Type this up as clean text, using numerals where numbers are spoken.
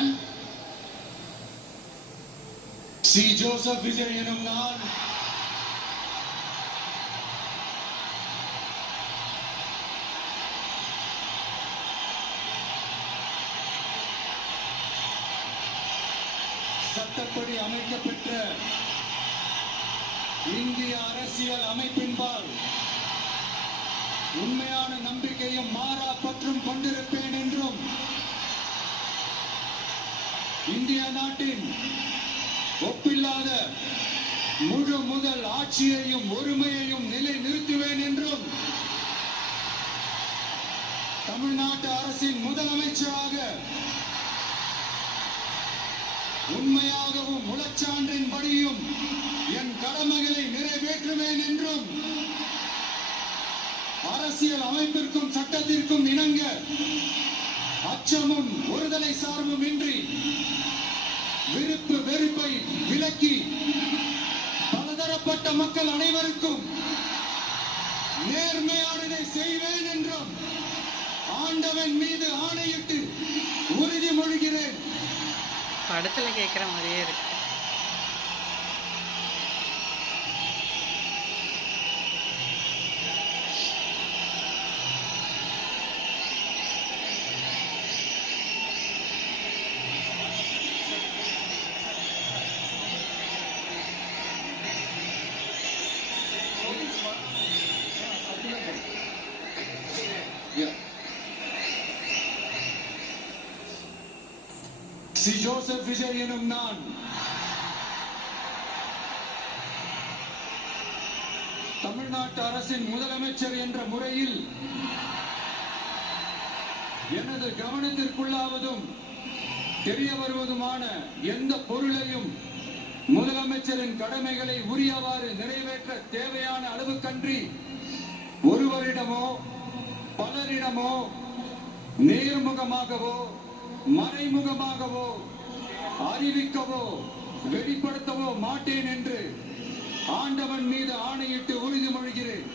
சொல்றேன். C. Joseph Vijay எனும் நான் சட்டப்படி அமைக்கப்பெற்ற இந்திய அரசியல் அமைப்பின்பால் உண்மையான நம்பிக்கையும் மாறா பற்றும் கொண்டிருப்பேன் என்றும் இந்திய நாட்டின் ஒப்பில்லாத முழு முதல் ஆட்சியையும் ஒருமையையும் நிலை நிறுத்துவேன் என்றும் தமிழ்நாட்டு அரசின் முதலமைச்சராக உண்மையாகவும் முழச்சான்றின்படியும் என் கடமைகளை நிறைவேற்றுவேன் என்றும் அரசியல் அமைப்பிற்கும் சட்டத்திற்கும் இணங்க அச்சமும் ஒருதலை சார்பும் இன்றி விருப்பு வெறுப்பை விலக்கி பலதரப்பட்ட மக்கள் அனைவருக்கும் நேர்மையானதை செய்வேன் என்றும் ஆண்டவன் மீது ஆணையிட்டு உறுதிமொழிகிறேன். படத்துல கேட்குற மாதிரியே இருக்கு. சி. ஜோசப் விஜய் எனும் நான் தமிழ்நாட்டு அரசின் முதலமைச்சர் என்ற முறையில் எனது கவனத்திற்குள்ளாவதும் தெரிய வருவதுமான எந்த பொருளையும் முதலமைச்சரின் கடமைகளை உரியவாறு நிறைவேற்ற தேவையான அளவுக்கன்றி ஒருவரிடமோ பலரிடமோ நேர்முகமாகவோ மறைமுகமாகவோ அறிவிக்கவோ வெளிப்படுத்தவோ மாட்டேன் என்று ஆண்டவன் மீது ஆணையிட்டு உறுதிமொழிகிறேன்.